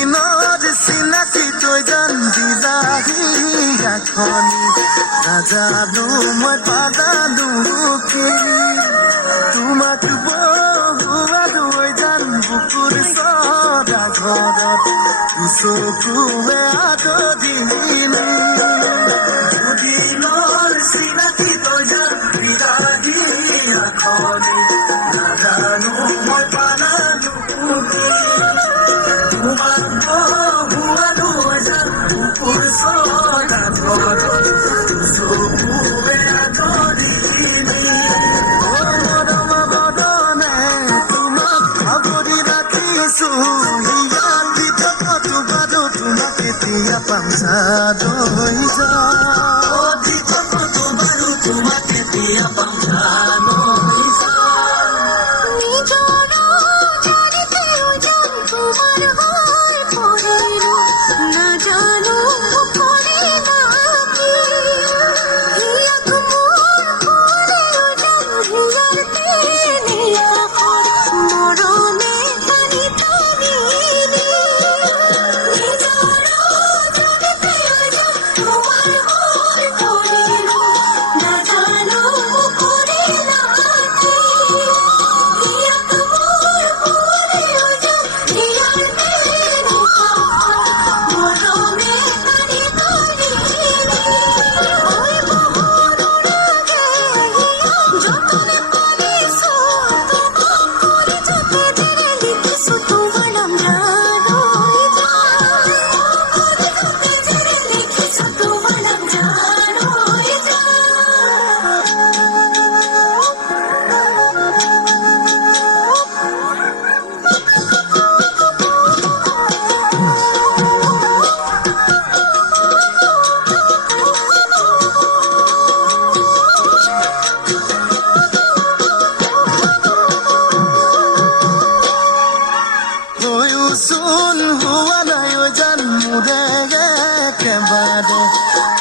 দুদিনৰ চিনাকি তই জানি যাহি ৰাখনি নাজানো মই পাজানো কি তোমাক বহুৱালো জান বুকুৰ সদা ঘৰত চকুৱে আদৰিলি দুদিনৰ চিনাকি তই জানি যাহি ৰাখনি নাজানো মই পাজানো কি তোমাক বহুৱালো জান বুকুৰ সদা ঘৰত চকুৱে আদৰিলি Pamsado ija, oh di koko tu baru tu mate dia pamsado ija. Nijoro jari te ujan tumar hoy porero, na jano pore baki. Hiya kumur pore ujan hiyar te niya kor morone pani tabini.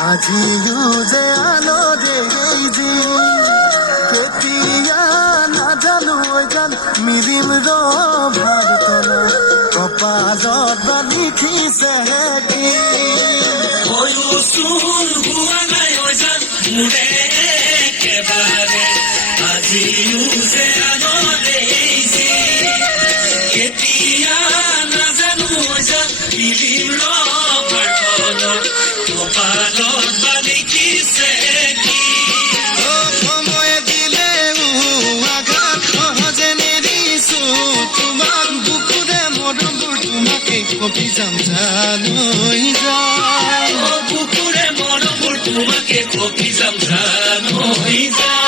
আজিও যে আলো দেইজি কেতিয়া নাজানো গান মিৰিম ভাৰতনা কপালত বা লিখিছে কি হোৱা নাই জান মোৰে একেবাৰে আজিও যে আলো দেইজি কেতিয়া নাজানো জান মিৰিম ভাৰতনা কপালত কপি যাম জানৈ যা বুকুৰে মনবোৰ তোমাকে কপি যাম জানৈ যা